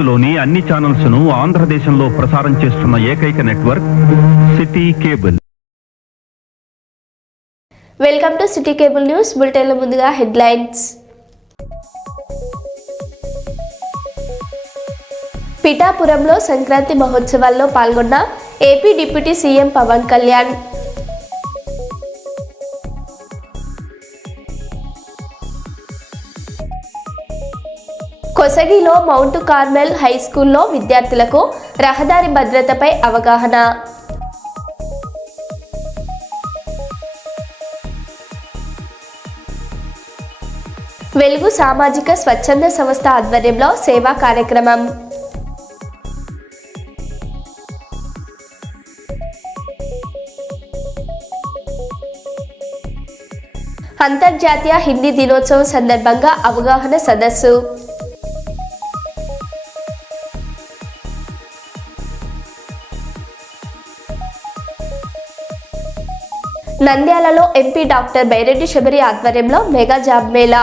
భారత్లోని అన్ని ఛానల్స్ ను ఆంధ్రదేశంలో ప్రసారం చేస్తున్న ఏకైక network city cable. Welcome to city cable news బులెటిన్ల ముందుగా హెడ్లైన్స్. పిఠాపురంలో సంక్రాంతి మహోత్సవాల్లో పాల్గొన్న AP deputy CM Pawan Kalyan. కొసగిలో మౌంట్ కార్మెల్ హై స్కూల్లో విద్యార్థులకు రహదారి భద్రతపై అవగాహన. వెలుగు సామాజిక స్వచ్ఛంద సంస్థ ఆధ్వర్యంలో సేవా కార్యక్రమం. అంతర్జాతీయ హిందీ దినోత్సవం సందర్భంగా అవగాహన సదస్సు. నంద్యాలలో ఎంపీ డాక్టర్ బైరెడ్డి శబరి ఆధ్వర్యంలో మెగా జాబ్ మేళా.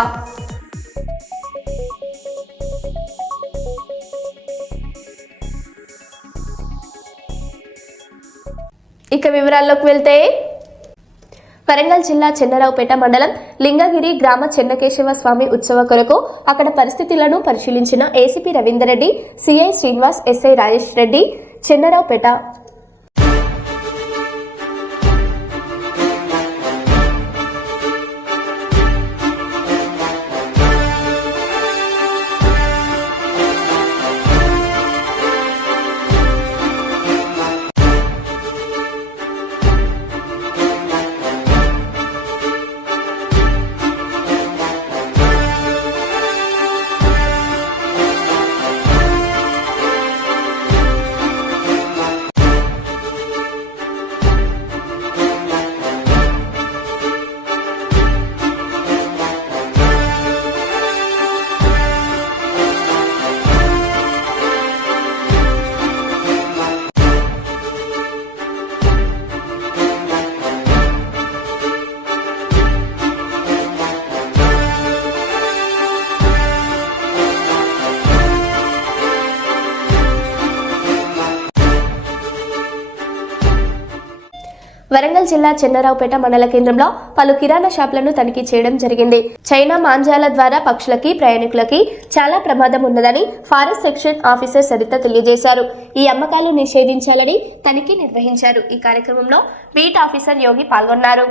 ఇక వివరాల్లోకి వెళ్తే వరంగల్ జిల్లా చెన్నరావుపేట మండలం లింగగిరి గ్రామ చెన్నకేశవ స్వామి ఉత్సవ కొరకు అక్కడ పరిస్థితులను పరిశీలించిన ACP Ravinder Reddy, CI Srinivas, SI Rajesh Reddy. Chennaraopet Warangal జిల్లా చెన్నరావుపేట మండల కేంద్రంలో పలు కిరాణా షాపులను తనిఖీ చేయడం జరిగింది. చైనా మాంజాల ద్వారా పక్షులకి, ప్రయాణికులకి చాలా ప్రమాదం ఉన్నదని ఫారెస్ట్ సెక్షన్ ఆఫీసర్ సరిత తెలియజేశారు. ఈ అమ్మకాలు నిషేధించాలని తనిఖీ నిర్వహించారు. ఈ కార్యక్రమంలో బీట్ ఆఫీసర్ యోగి పాల్గొన్నారు.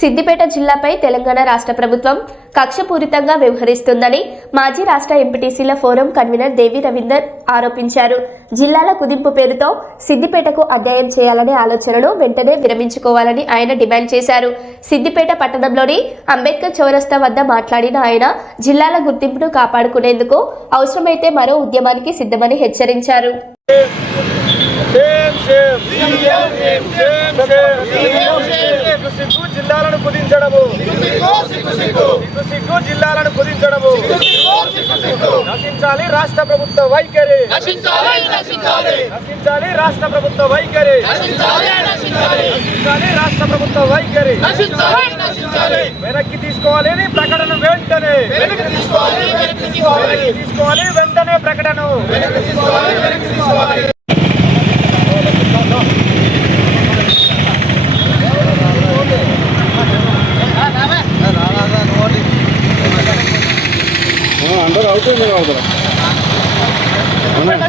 సిద్దిపేట జిల్లాపై తెలంగాణ రాష్ట్ర ప్రభుత్వం కక్షపూరితంగా వ్యవహరిస్తుందని మాజీ రాష్ట్ర ఎంపీటీసీల ఫోరం కన్వీనర్ దేవి రవీందర్ ఆరోపించారు. జిల్లాల కుదింపు పేరుతో సిద్దిపేటకు అన్యాయం చేయాలనే ఆలోచనను వెంటనే విరమించుకోవాలని ఆయన డిమాండ్ చేశారు. సిద్దిపేట పట్టణంలోని అంబేద్కర్ చౌరస్తా వద్ద మాట్లాడిన ఆయన జిల్లాల గుర్తింపును కాపాడుకునేందుకు అవసరమైతే మరో ఉద్యమానికి సిద్ధమని హెచ్చరించారు. జిల్లాలను కుదించడము, జిల్లాలను కుదించడము, నశించాలి రాష్ట్ర ప్రభుత్వ వైఖరి, నశించాలి రాష్ట్ర ప్రభుత్వ వైఖరి, నశించాలి రాష్ట్ర ప్రభుత్వ వైఖరి, వెనక్కి తీసుకోవాలి ప్రకటన వెంటనే, వెనక్కి తీసుకోవాలి వెంటనే ప్రకటన. అందరూ అవుతుంది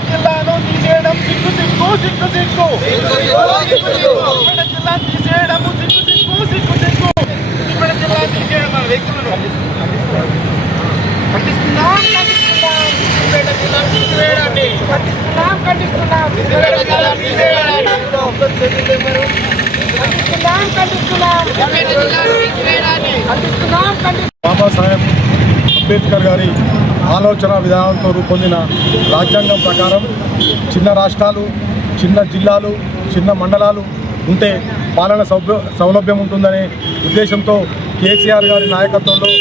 జిల్లాను తీసేయడం సిగ్గు సిగ్గు సిగ్గు సిగ్గు, జిల్లా తీసేయడం సిగ్గు సిగ్గు సిగ్గు సిగ్గు, జిల్లా తీసేయడం వ్యక్తులను ఖండిస్తున్నాం. బాబాసాహెబ్ అంబేద్కర్ గారి ఆలోచన విధానంతో రూపొందిన రాజ్యాంగం ప్రకారం చిన్న రాష్ట్రాలు, చిన్న జిల్లాలు, చిన్న మండలాలు ఉంటే పాలన సౌలభ్యం ఉంటుందనే ఉద్దేశంతో కేసీఆర్ గారి నాయకత్వంలో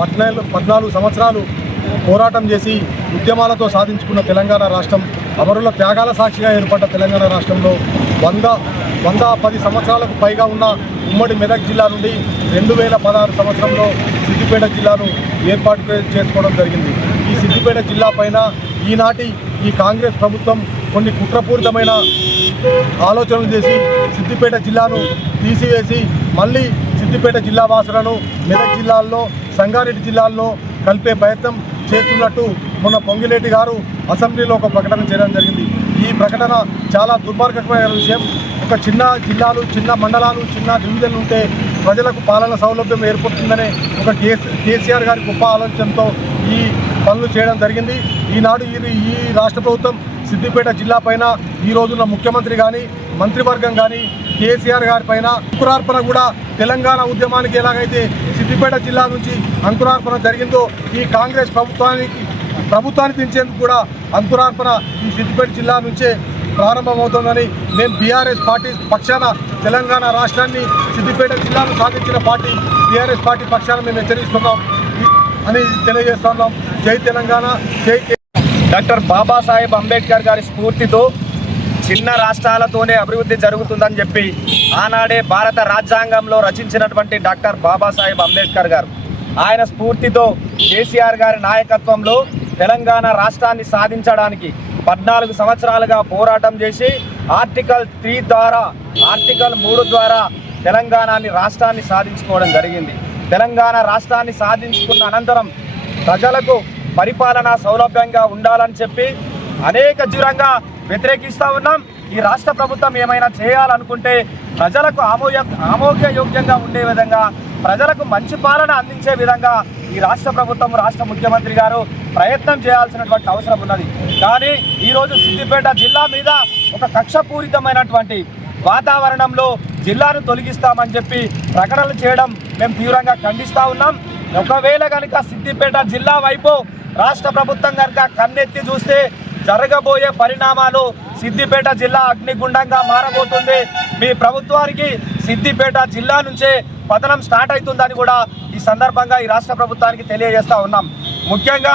14 సంవత్సరాలు పోరాటం చేసి ఉద్యమాలతో సాధించుకున్న తెలంగాణ రాష్ట్రం, అమరుల త్యాగాల సాక్షిగా ఏర్పడ్డ తెలంగాణ రాష్ట్రంలో 110 సంవత్సరాలకు పైగా ఉన్న ఉమ్మడి మెదక్ జిల్లా నుండి 2016 సంవత్సరంలో సిద్దిపేట జిల్లాను ఏర్పాటు చేసుకోవడం జరిగింది. ఈ సిద్దిపేట జిల్లా పైన ఈనాటి ఈ కాంగ్రెస్ ప్రభుత్వం కొన్ని కుట్రపూరితమైన ఆలోచనలు చేసి సిద్దిపేట జిల్లాను తీసివేసి మళ్ళీ సిద్దిపేట జిల్లా వాసులను మెదక్ జిల్లాల్లో, సంగారెడ్డి జిల్లాల్లో కలిపే ప్రయత్నం చేస్తున్నట్టు మొన్న పొంగిలేటి గారు అసెంబ్లీలో ఒక ప్రకటన చేయడం జరిగింది. ఈ ప్రకటన చాలా దుర్మార్గమైన విషయం. ఒక చిన్న జిల్లాలు, చిన్న మండలాలు, చిన్న డివిజన్లు ఉంటే ప్రజలకు పాలన సౌలభ్యం ఏర్పడుతుందనే ఒక కేసీఆర్ గారి గొప్ప ఆలోచనతో ఈ పనులు చేయడం జరిగింది. ఈనాడు ఈ రాష్ట్ర ప్రభుత్వం సిద్దిపేట జిల్లా పైన ఈ రోజున్న ముఖ్యమంత్రి కానీ, మంత్రివర్గం కానీ కేసీఆర్ గారి పైన అంకురార్పణ కూడా తెలంగాణ ఉద్యమానికి ఎలాగైతే సిద్దిపేట జిల్లా నుంచి అంకురార్పణ జరిగిందో ఈ కాంగ్రెస్ ప్రభుత్వాన్ని దించేందుకు కూడా అంకురార్పణ ఈ సిద్దిపేట జిల్లా నుంచే ప్రారంభమవుతోందని మేము బీఆర్ఎస్ పార్టీ పక్షాన తెలంగాణ రాష్ట్రాన్ని, సిద్దిపేట జిల్లాను సాధించిన పార్టీ బీఆర్ఎస్ పార్టీ పక్షాన మేము హెచ్చరిస్తున్నాం అని తెలియజేస్తున్నాం. జై తెలంగాణ, జై. డాక్టర్ బాబాసాహెబ్ అంబేద్కర్ గారి స్ఫూర్తితో చిన్న రాష్ట్రాలతోనే అభివృద్ధి జరుగుతుందని చెప్పి ఆనాడే భారత రాజ్యాంగంలో రచించినటువంటి డాక్టర్ బాబాసాహెబ్ అంబేద్కర్ గారు, ఆయన స్ఫూర్తితో కేసీఆర్ గారి నాయకత్వంలో తెలంగాణ రాష్ట్రాన్ని సాధించడానికి 14 సంవత్సరాలుగా పోరాటం చేసి ఆర్టికల్ 3 ద్వారా తెలంగాణని రాష్ట్రాన్ని సాధించుకోవడం జరిగింది. తెలంగాణ రాష్ట్రాన్ని సాధించుకున్న అనంతరం ప్రజలకు పరిపాలన సౌలభ్యంగా ఉండాలని చెప్పి అనేక దూరంగా వ్యతిరేకిస్తూ ఉన్నాం. ఈ రాష్ట్ర ప్రభుత్వం ఏమైనా చేయాలనుకుంటే ప్రజలకు ఆమోదయోగ్యంగా ఉండే విధంగా, ప్రజలకు మంచి పాలన అందించే విధంగా ఈ రాష్ట్ర ప్రభుత్వం, రాష్ట్ర ముఖ్యమంత్రి గారు ప్రయత్నం చేయాల్సినటువంటి అవసరం ఉన్నది. కానీ ఈరోజు సిద్దిపేట జిల్లా మీద ఒక కక్షపూరితమైనటువంటి వాతావరణంలో జిల్లాను తొలగిస్తామని చెప్పి ప్రకటనలు చేయడం మేము తీవ్రంగా ఖండిస్తూ ఉన్నాం. ఒకవేళ కనుక సిద్దిపేట జిల్లా వైపు రాష్ట్ర ప్రభుత్వం కనుక కన్నెత్తి చూస్తే జరగబోయే పరిణామాలు సిద్దిపేట జిల్లా అగ్నిగుండంగా మారబోతుంది. మీ ప్రభుత్వానికి సిద్దిపేట జిల్లా నుంచే పతనం స్టార్ట్ అవుతుందని కూడా ఈ సందర్భంగా ఈ రాష్ట్ర ప్రభుత్వానికి తెలియజేస్తూ ఉన్నాం. ముఖ్యంగా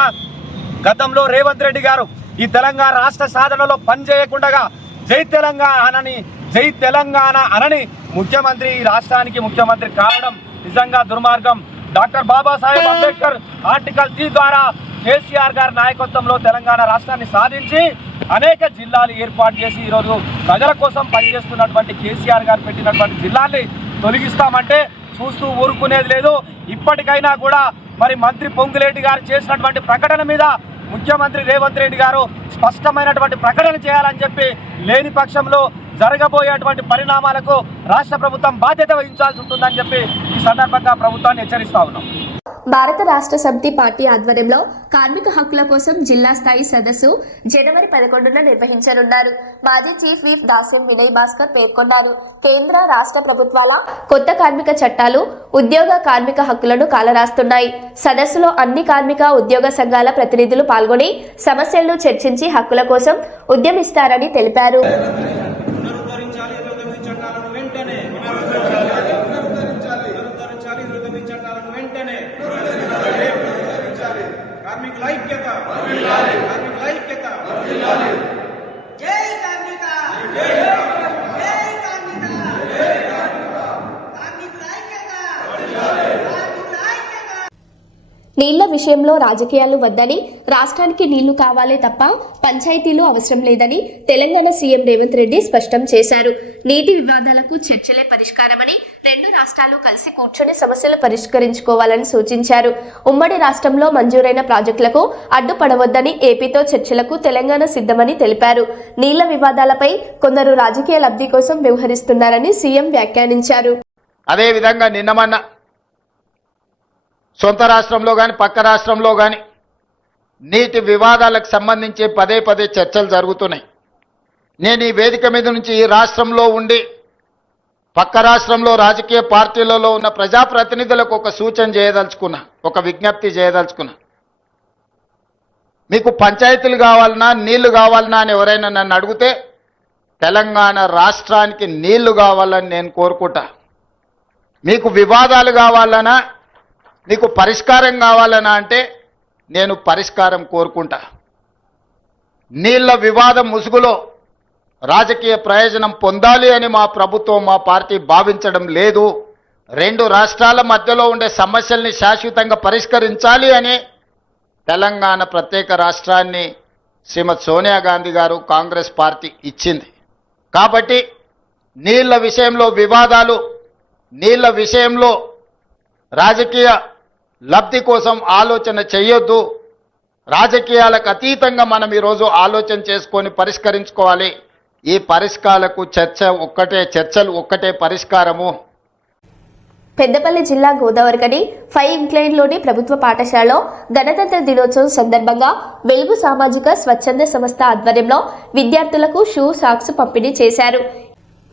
గతంలో రేవంత్ రెడ్డి గారు ఈ తెలంగాణ రాష్ట్ర సాధనలో పనిచేయకుండా జై తెలంగాణ అనని ముఖ్యమంత్రి ఈ రాష్ట్రానికి ముఖ్యమంత్రి కావడం నిజంగా దుర్మార్గం. డాక్టర్ బాబాసాహెబ్ అంబేద్కర్ ఆర్టికల్ 3 ద్వారా కేసీఆర్ గారి నాయకత్వంలో తెలంగాణ రాష్ట్రాన్ని సాధించి అనేక జిల్లాలు ఏర్పాటు చేసి ఈరోజు ప్రజల కోసం పనిచేస్తున్నటువంటి కేసీఆర్ గారు పెట్టినటువంటి జిల్లాల్ని తొలగిస్తామంటే చూస్తూ ఊరుకునేది లేదు. ఇప్పటికైనా కూడా మరి మంత్రి పొంగులేటి గారు చేసినటువంటి ప్రకటన మీద ముఖ్యమంత్రి రేవంత్ రెడ్డి గారు స్పష్టమైనటువంటి ప్రకటన చేయాలని చెప్పి, లేని పక్షంలో జరగబోయేటువంటి పరిణామాలకు రాష్ట్ర ప్రభుత్వం బాధ్యత వహించాల్సి ఉంటుందని చెప్పి ఈ సందర్భంగా ప్రభుత్వాన్ని హెచ్చరిస్తా ఉన్నాం. భారత రాష్ట్ర సమితి పార్టీ ఆధ్వర్యంలో కార్మిక హక్కుల కోసం జిల్లా స్థాయి సదస్సు జనవరి 11న నిర్వహించనున్నారు. మాజీ చీఫ్ విప్ దాస్యం వినయ్ భాస్కర్ పేర్కొన్నారు. కేంద్ర రాష్ట్ర ప్రభుత్వాల కొత్త కార్మిక చట్టాలు ఉద్యోగ కార్మిక హక్కులను కాలరాస్తున్నాయి. సదస్సులో అన్ని కార్మిక ఉద్యోగ సంఘాల ప్రతినిధులు పాల్గొని సమస్యలను చర్చించి హక్కుల కోసం ఉద్యమిస్తారని తెలిపారు. నీళ్ల విషయంలో రాజకీయాలు వద్దని, రాష్ట్రానికి నీళ్లు కావాలే తప్ప పంచాయతీలు అవసరం లేదని తెలంగాణ సీఎం రేవంత్ రెడ్డి స్పష్టం చేశారు. నీటి వివాదాలకు చర్చలే పరిష్కారమని, 2 రాష్ట్రాలు కలిసి కూర్చొని సమస్యలు పరిష్కరించుకోవాలని సూచించారు. ఉమ్మడి రాష్ట్రంలో మంజూరైన ప్రాజెక్టులకు అడ్డుపడవద్దని, ఏపీతో చర్చలకు తెలంగాణ సిద్ధమని తెలిపారు. నీళ్ల వివాదాలపై కొందరు రాజకీయ లబ్ధి కోసం వ్యవహరిస్తున్నారని సీఎం వ్యాఖ్యానించారు. అదేవిధంగా నిన్నమన్న సొంత రాష్ట్రంలో కానీ పక్క రాష్ట్రంలో కానీ నీటి వివాదాలకు సంబంధించి పదే చర్చలు జరుగుతున్నాయి. నేను ఈ వేదిక మీద నుంచి ఈ రాష్ట్రంలో ఉండి పక్క రాష్ట్రంలో రాజకీయ పార్టీలలో ఉన్న ప్రజాప్రతినిధులకు ఒక సూచన చేయదలుచుకున్నా, ఒక విజ్ఞప్తి చేయదలుచుకున్నా. మీకు పంచాయతీలు కావాలన్నా నీళ్లు కావాలన్నా అని ఎవరైనా నన్ను అడిగితే తెలంగాణ రాష్ట్రానికి నీళ్లు కావాలని నేను కోరుకుంటా. మీకు వివాదాలు కావాలన్నా, మీకు పరిష్కారం కావాలన్నా అంటే నేను పరిష్కారం కోరుకుంటా. నీళ్ల వివాదం ముసుగులో రాజకీయ ప్రయోజనం పొందాలి అని మా ప్రభుత్వం, మా పార్టీ భావించడం లేదు. రెండు రాష్ట్రాల మధ్యలో ఉండే సమస్యల్ని శాశ్వతంగా పరిష్కరించాలి అని తెలంగాణ ప్రత్యేక రాష్ట్రాన్ని శ్రీమతి సోనియా గాంధీ గారు కాంగ్రెస్ పార్టీ ఇచ్చింది. కాబట్టి నీళ్ల విషయంలో వివాదాలు, నీళ్ల విషయంలో రాజకీయ లబ్ధి కోసం ఆలోచన చేయొద్దు. రాజకీయాలకు అతీతంగా మనం ఈరోజు ఆలోచన చేసుకొని పరిష్కరించుకోవాలి. ఈ పరిష్కారాలకు చర్చలు ఒక్కటే పరిష్కారము. పెద్దపల్లి జిల్లా గోదావరికని 5 ఇంక్లైన్లోని ప్రభుత్వ పాఠశాలలో గణతంత్ర దినోత్సవం సందర్భంగా వెలుగు సామాజిక స్వచ్ఛంద సంస్థ ఆధ్వర్యంలో విద్యార్థులకు షూ సాక్స్ పంపిణీ చేశారు.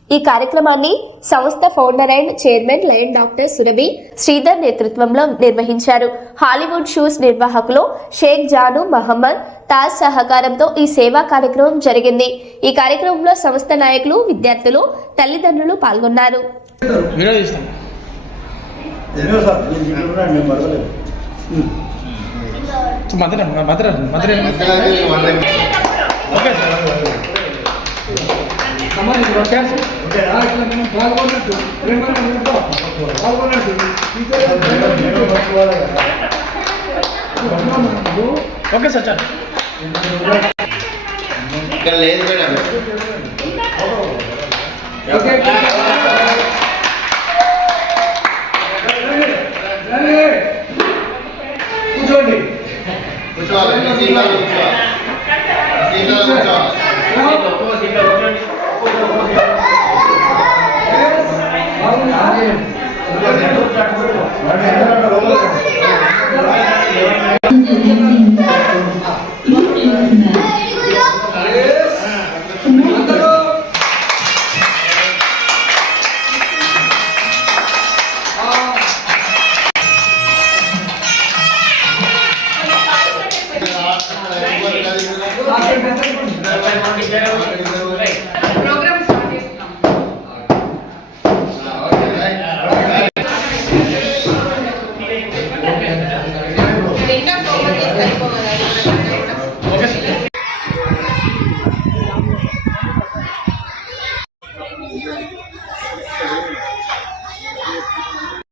ఈ కార్యక్రమాన్ని సంస్థ founder and chairman lion doctor Surabhi Sridhar నేతృత్వంలో నిర్వహించారు. హాలీవుడ్ షూస్ నిర్వాహకులు షేక్ జాను మహమ్మద్ తాజ్ సహకారంతో ఈ సేవా కార్యక్రమం జరిగింది. ఈ కార్యక్రమంలో సంస్థ నాయకులు, విద్యార్థులు, తల్లిదండ్రులు పాల్గొన్నారు. ఓకే సార్ చాలు. కూర్చోండి.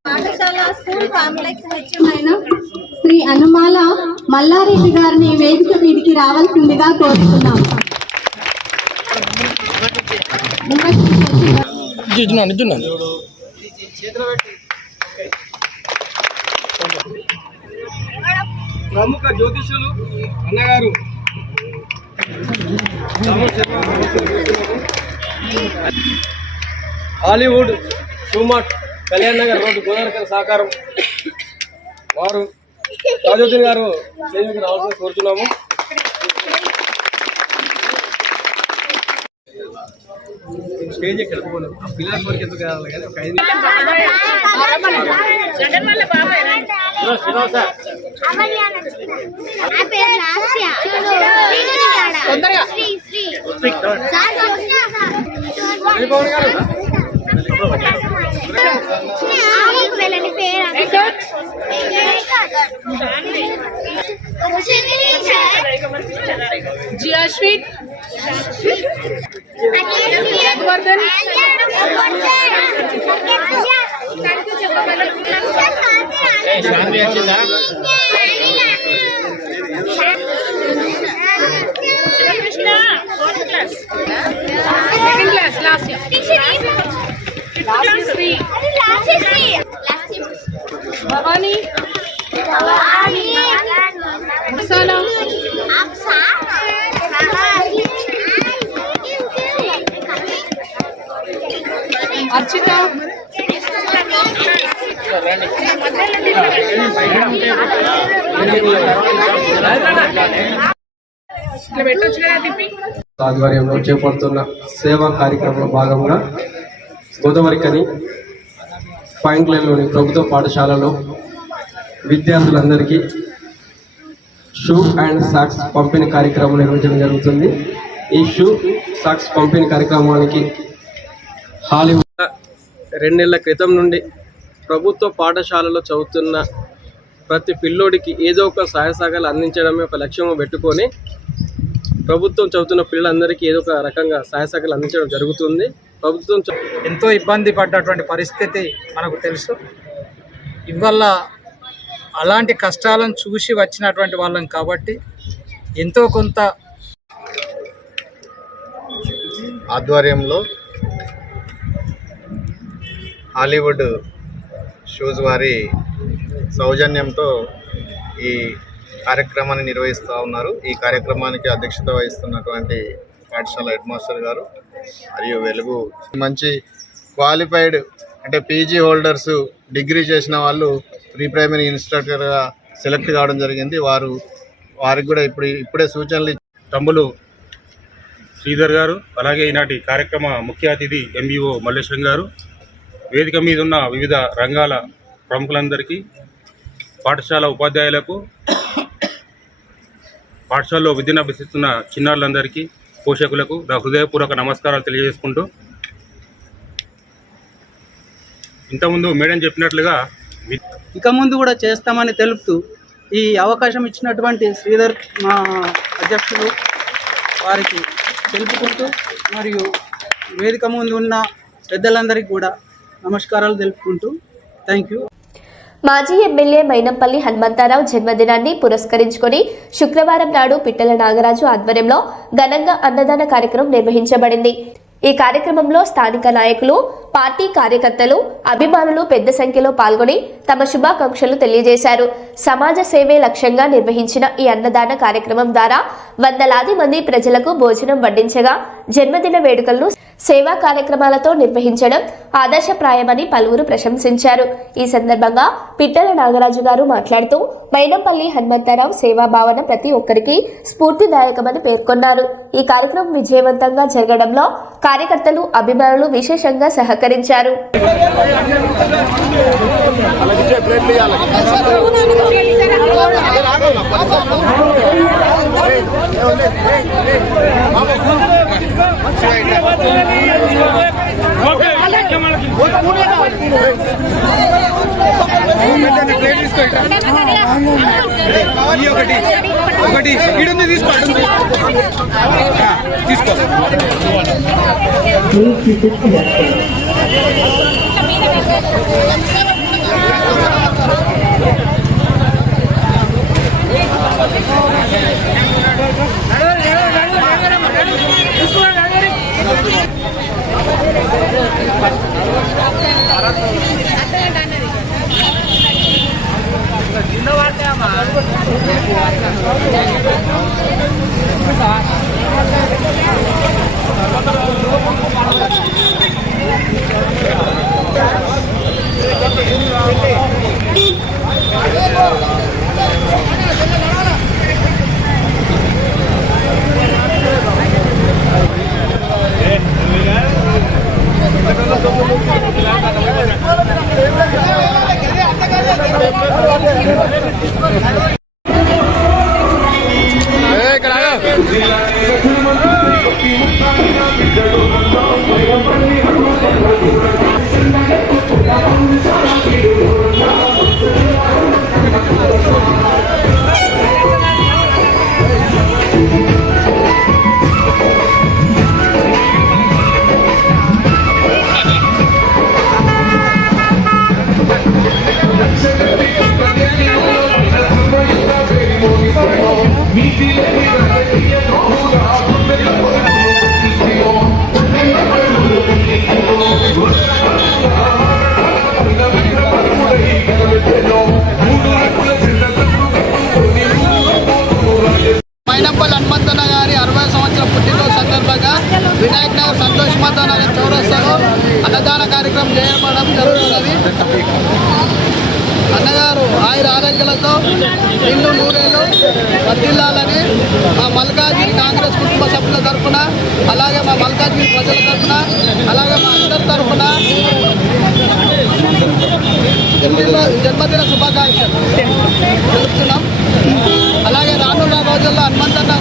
పాఠశాల స్కూల్ కాంప్లెక్స్ హెచ్ఎంఐన శ్రీ అనుమాల మల్లారెడ్డి గారిని వేదిక మీదికి రావాల్సిందిగా కోరుతున్నాం. ప్రముఖ జ్యోతిషులు అన్నగారు Hollywood Shoe Mart Kalyan Nagar road Godavari సహకారం వారు రాజోద్దీన్ గారు స్టేజ్కి రావాల్సింది కోరుతున్నాము. స్టేజ్ ఎక్కడ పిల్లల కోరిక ఎందుకు కావాలి కానీ ఒక 5 Jiyashwith Vardhan second class last Bhavani Apsana Archita ఆధ్వర్యంలో చేపడుతున్న సేవా కార్యక్రమంలో భాగంగా గోదావరికని పాయింట్లలోని ప్రభుత్వ పాఠశాలలో విద్యార్థులందరికీ షూ అండ్ సాక్స్ పంపిణీ కార్యక్రమం నిర్వహించడం జరుగుతుంది. ఈ షూ సాక్స్ పంపిణీ కార్యక్రమానికి హాలీవుడ్ 2 నెలల క్రితం నుండి ప్రభుత్వ పాఠశాలలో చదువుతున్న ప్రతి పిల్లోడికి ఏదో ఒక సహాయ సహకారాలు అందించడమే ఒక లక్ష్యం పెట్టుకొని ప్రభుత్వం చదువుతున్న పిల్లలందరికీ ఏదో ఒక రకంగా సహాయ సహకారాలు అందించడం జరుగుతుంది. ప్రభుత్వం ఎంతో ఇబ్బంది పడ్డటువంటి పరిస్థితి మనకు తెలుసు. ఇవాళ అలాంటి కష్టాలను చూసి వచ్చినటువంటి వాళ్ళం కాబట్టి ఎంతో కొంత ఆధ్వర్యంలో హాలీవుడ్ షూస్ వారి సౌజన్యంతో ఈ కార్యక్రమాన్ని నిర్వహిస్తూ ఉన్నారు. ఈ కార్యక్రమానికి అధ్యక్షత వహిస్తున్నటువంటి పాఠశాల హెడ్ మాస్టర్ గారు మరియు వెలుగు మంచి క్వాలిఫైడ్ అంటే పీజీ హోల్డర్స్, డిగ్రీ చేసిన వాళ్ళు ప్రీ ప్రైమరీ ఇన్స్ట్రక్టర్గా సెలెక్ట్ కావడం జరిగింది. వారికి కూడా ఇప్పుడే సూచనలు తమ్ములు శ్రీధర్ గారు, అలాగే ఈనాటి కార్యక్రమ ముఖ్య అతిథి ఎంబీఓ మల్లేశ్వరం గారు, వేదిక మీద ఉన్న వివిధ రంగాల ప్రముఖులందరికీ, పాఠశాల ఉపాధ్యాయులకు, పాఠశాలలో విద్యను అభ్యసిస్తున్న చిన్నారులందరికీ, పోషకులకు నా హృదయపూర్వక నమస్కారాలు తెలియజేసుకుంటూ, ఇంతకుముందు మేడం చెప్పినట్లుగా ఇక ముందు కూడా చేస్తామని తెలుపుతూ ఈ అవకాశం ఇచ్చినటువంటి శ్రీధర్ మా అధ్యక్షులు వారికి తెలుపుకుంటూ మరియు వేదిక ముందు ఉన్న పెద్దలందరికీ కూడా నమస్కారాలు తెలుపుకుంటూ థ్యాంక్ యూ. మాజీ ఎమ్మెల్యే మైనంపల్లి హనుమంతరావు జన్మదినాన్ని పురస్కరించుకొని శుక్రవారం నాడు పిట్టల నాగరాజు ఆధ్వర్యంలో ఘనంగా అన్నదాన కార్యక్రమం నిర్వహించబడింది. ఈ కార్యక్రమంలో స్థానిక నాయకులు, పార్టీ కార్యకర్తలు, అభిమానులు పెద్ద సంఖ్యలో పాల్గొని తమ శుభాకాంక్షలు తెలియజేశారు. సమాజ సేవే లక్ష్యంగా నిర్వహించిన ఈ అన్నదాన కార్యక్రమం ద్వారా వందలాది మంది ప్రజలకు భోజనం వడ్డించగా జన్మదిన వేడుకలను సేవా కార్యక్రమాలతో నిర్వహించడం ఆదర్శప్రాయమని పలువురు ప్రశంసించారు. ఈ సందర్భంగా పిట్టల నాగరాజు గారు మాట్లాడుతూ మైనంపల్లి హనుమంతరావు సేవా భావన ప్రతి ఒక్కరికి స్ఫూర్తిదాయకమని పేర్కొన్నారు. ఈ కార్యక్రమం విజయవంతంగా జరగడంలో కార్యకర్తలు, అభిమానులు విశేషంగా సహకరించారు. ఒకటి ఇడుంది తీసుకో. మైనంపల్లి హనుమంతన్న గారి 60వ సంవత్సరం పుట్టినరోజు సందర్భంగా వినాయక్ నగర్ సంతోష్ మాతా నగర్ చౌరస్తాలో అన్నదాన కార్యక్రమం చేయడం జరుగుతున్నది. అన్నగారు ఆయుర ఆరోగ్యాలతో ఇల్లు నూరేళ్ళు వర్ధిల్లాలని మా మల్కాజ్గిరి కాంగ్రెస్ కుటుంబ సభ్యుల తరఫున, అలాగే మా మల్కాజ్గిరి ప్రజల తరఫున, అలాగే మా అందరి తరఫున జన్మదిన శుభాకాంక్షలు తెలుపుతున్నాం. అలాగే రానున్న రోజుల్లో హనుమంతన్న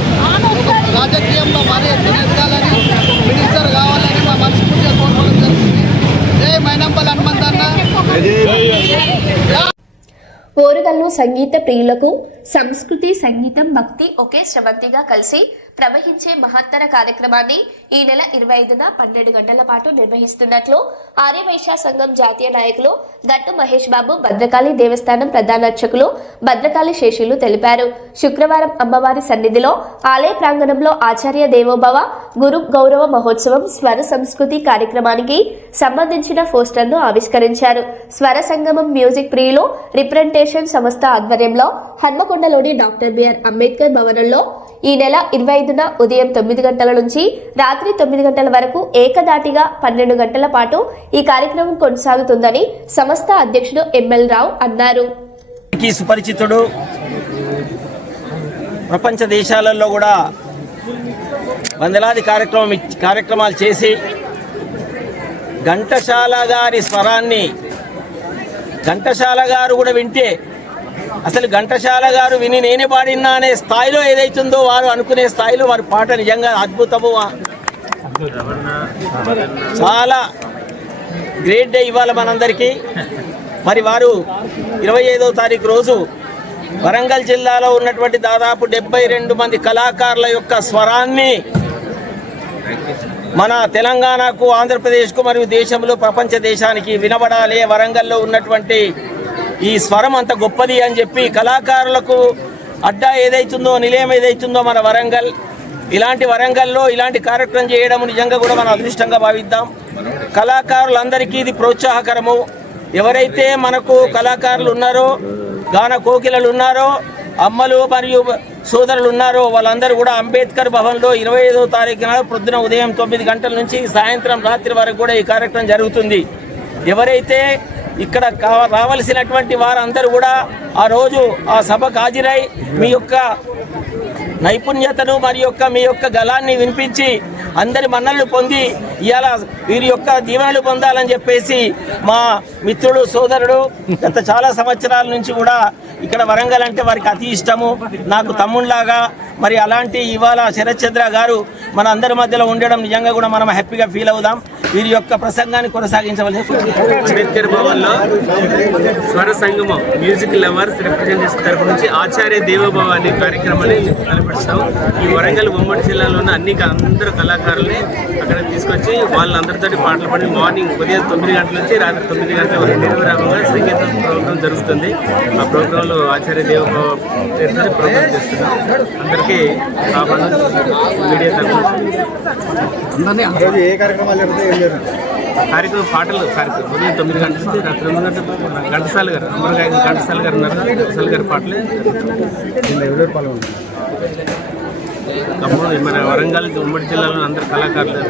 రాజకీయంలో మరీ ఎదగాలని, మినిస్టర్ కావాలని మా మనస్ఫూర్తిగా కోరుకోవడం జరుగుతుంది. జై మైనంపల్లి హనుమంతన్న. ఓరుగల్లు సంగీత ప్రియులకు సంస్కృతి, సంగీతం, భక్తి ఒకే స్రవంతిగా కలిసి ప్రవహించే మహత్తర కార్యక్రమాన్ని ఈ నెల 25న 12 గంటల పాటు నిర్వహిస్తున్నట్లు ఆర్యవైశ్య సంఘం జాతీయ నాయకులు గట్టు మహేష్ బాబు, భద్రకాళి దేవస్థానం ప్రధాన అర్చకులు భద్రకాళి శేషులు తెలిపారు. శుక్రవారం అమ్మవారి సన్నిధిలో ఆలయ ప్రాంగణంలో ఆచార్య దేవోభవ గురు గౌరవ మహోత్సవం స్వర సంస్కృతి కార్యక్రమానికి సంబంధించిన పోస్టర్ను ఆవిష్కరించారు. స్వర సంగమం మ్యూజిక్ ప్రియులు రిప్రజెంటేషన్ సంస్థ ఆధ్వర్యంలో హన్మకొండలోని డాక్టర్ బిఆర్ అంబేద్కర్ భవనంలో ఈ నెల 25న ఉదయం 9 గంటల నుంచి రాత్రి 9 గంటల వరకు ఏకదాటిగా 12 గంటల పాటు ఈ కార్యక్రమం కొనసాగుతుందని సంస్థ అధ్యక్షుడు ఎంఎల్ రావు అన్నారు. సుపరిచితుడు, ప్రపంచ దేశాలలో కూడా వందలాది కార్యక్రమాలు చేసి ఘంటసాల గారి స్వరాన్ని ఘంటసాల గారు కూడా వింటే అసలు ఘంటసాల గారు విని నేనే పాడినా అనే స్థాయిలో ఏదైతుందో వారు అనుకునే స్థాయిలో వారి పాట నిజంగా అద్భుతము. చాలా గ్రేట్ డే ఇవాళ మనందరికీ. మరి వారు 25వ తారీఖు రోజు వరంగల్ జిల్లాలో ఉన్నటువంటి దాదాపు 72 మంది కళాకారుల యొక్క స్వరాన్ని మన తెలంగాణకు, ఆంధ్రప్రదేశ్కు మరియు దేశంలో ప్రపంచ దేశానికి వినబడాలి. వరంగల్లో ఉన్నటువంటి ఈ స్వరం అంత గొప్పది అని చెప్పి కళాకారులకు అడ్డా ఏదైతుందో, నిలయం ఏదైతుందో మన వరంగల్, ఇలాంటి వరంగల్లో ఇలాంటి కార్యక్రమం చేయడం నిజంగా కూడా మనం అదృష్టంగా భావిద్దాం. కళాకారులందరికీ ఇది ప్రోత్సాహకరము. ఎవరైతే మనకు కళాకారులు ఉన్నారో, గాన కోకిలలు ఉన్నారో, అమ్మలు మరియు సోదరులు ఉన్నారో వాళ్ళందరూ కూడా అంబేద్కర్ భవన్లో 25వ తారీఖున పొద్దున ఉదయం 9 గంటల నుంచి సాయంత్రం రాత్రి వరకు కూడా ఈ కార్యక్రమం జరుగుతుంది. ఎవరైతే ఇక్కడ రావాల్సినటువంటి వారందరూ కూడా ఆ రోజు ఆ సభకు హాజరై మీ యొక్క నైపుణ్యతను మరియు మీ యొక్క గళాన్ని వినిపించి అందరి మన్నలు పొంది ఇవాళ వీరి యొక్క దీవెనలు పొందాలని చెప్పేసి మా మిత్రుడు, సోదరుడు గత చాలా సంవత్సరాల నుంచి కూడా ఇక్కడ వరంగల్ అంటే వారికి అతి ఇష్టము, నాకు తమ్ముళ్లాగా. మరి అలాంటి ఇవాళ శరత్ చంద్ర గారు మన అందరి మధ్యలో ఉండడం నిజంగా కూడా మనం హ్యాపీగా ఫీల్ అవుదాం. వీరి యొక్క ప్రసంగాన్ని కొనసాగించవలసి. అంబేద్కర్ భవన్లో స్వర సంగమం మ్యూజిక్ లవర్స్ రిప్రజెంటేషన్ తరఫు నుంచి ఆచార్య దేవోభవ అనే కార్యక్రమాన్ని తలపెడతాం. ఈ వరంగల్ ఉమ్మడి జిల్లాలో ఉన్న అందరు కళాకారుల్ని అక్కడ తీసుకొచ్చి వాళ్ళందరితో పాటలు పాడి మార్నింగ్ ఉదయం 9 గంటల నుంచి రాత్రి 9 గంటల వరకు నిర్విరామంగా సంగీతం ప్రోగ్రాం జరుగుతుంది. ఆ ప్రోగ్రాంలో ఆచార్య దేవోభవ ప్రోగ్రాం చేస్తున్నాం. అందరికీ మీడియా తరఫు కార్యక్రమం పాటలు కార్యక్రమం ఉదయం 9 గంటల నుంచి రాత్రి 9 గంటల ఘంటసాల గారు ఘంటసాల గారు ఉన్నారు. ఘంటసాల గారి పాటలు మన వరంగల్ ఉమ్మడి జిల్లాలో అందరు కళాకారులు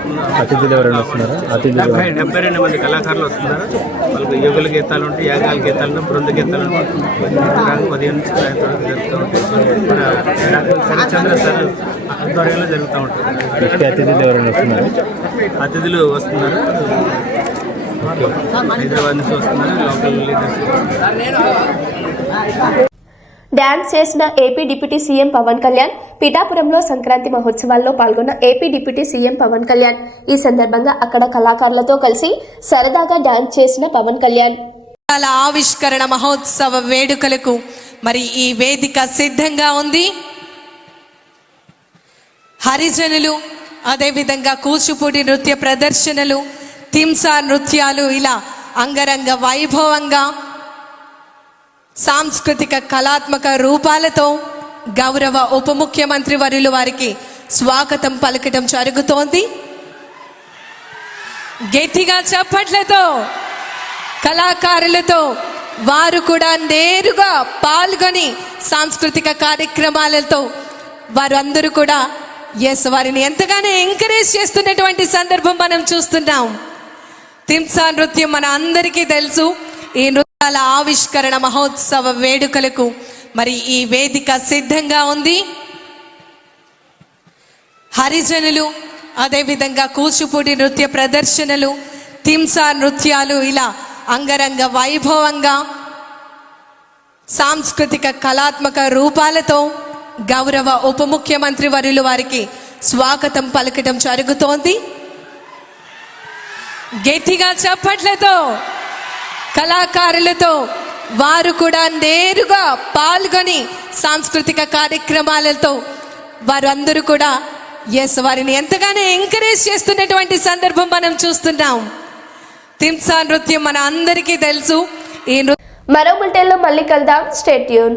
72 మంది కళాకారులు వస్తున్నారు. వాళ్ళకి యుగల గీతాలు ఉంటాయి, యాగాల గీతాలు ఉంటాయి, బృంద గీతాలు ఉంటాయి. ఉదయం నుంచి జరుగుతూ ఉంటాయి. శరత్చంద్ర సార్ ఆధ్వర్యంలో జరుగుతూ ఉంటుంది. అతిథులు వస్తున్నారు, హైదరాబాద్ నుంచి వస్తున్నారు, లోకల్ లీడర్స్. డ్యాన్స్ చేసిన AP deputy CM Pawan Kalyan పిఠాపురంలో సంక్రాంతి మహోత్సవాల్లో పాల్గొన్న AP deputy CM Pawan Kalyan. ఈ సందర్భంగా అక్కడ కళాకారులతో కలిసి సరదాగా డ్యాన్స్ చేసిన పవన్ కళ్యాణ్. ఆవిష్కరణ మహోత్సవ వేడుకలకు మరి ఈ వేదిక సిద్ధంగా ఉంది. హరిజనులు, అదేవిధంగా కూచిపూడి నృత్య ప్రదర్శనలు, తింసా నృత్యాలు ఇలా అంగరంగ వైభవంగా సాంస్కృతిక కళాత్మక రూపాలతో గౌరవ ఉప ముఖ్యమంత్రి వర్యులు వారికి స్వాగతం పలకటం జరుగుతోంది. గట్టిగా చప్పట్లతో కళాకారులతో వారు కూడా నేరుగా పాల్గొని సాంస్కృతిక కార్యక్రమాలతో వారందరూ కూడా వారిని ఎంతగానో ఎంకరేజ్ చేస్తున్నటువంటి సందర్భం మనం చూస్తున్నాం. తింసా నృత్యం మన అందరికీ తెలుసు. ఈ నృత్యాల ఆవిష్కరణ మహోత్సవ వేడుకలకు మరి ఈ వేదిక సిద్ధంగా ఉంది. హరిజనులు, అదేవిధంగా కూచిపూడి నృత్య ప్రదర్శనలు, తింసా నృత్యాలు ఇలా అంగరంగ వైభవంగా సాంస్కృతిక కళాత్మక రూపాలతో గౌరవ ఉప ముఖ్యమంత్రి వర్యులు వారికి స్వాగతం పలకటం జరుగుతోంది. గట్టిగా చప్పట్లతో కళాకారులతో వారు కూడా నేరుగా పాల్గొని సాంస్కృతిక కార్యక్రమాలతో వారందరూ కూడా వారిని ఎంతగానో ఎంకరేజ్ చేస్తున్నటువంటి సందర్భం మనం చూస్తున్నాం. తింసా నృత్యం మన అందరికీ తెలుసు. ఈ మరో బులెటిన్లో మళ్ళీ కలుద్దాం. Stay tune.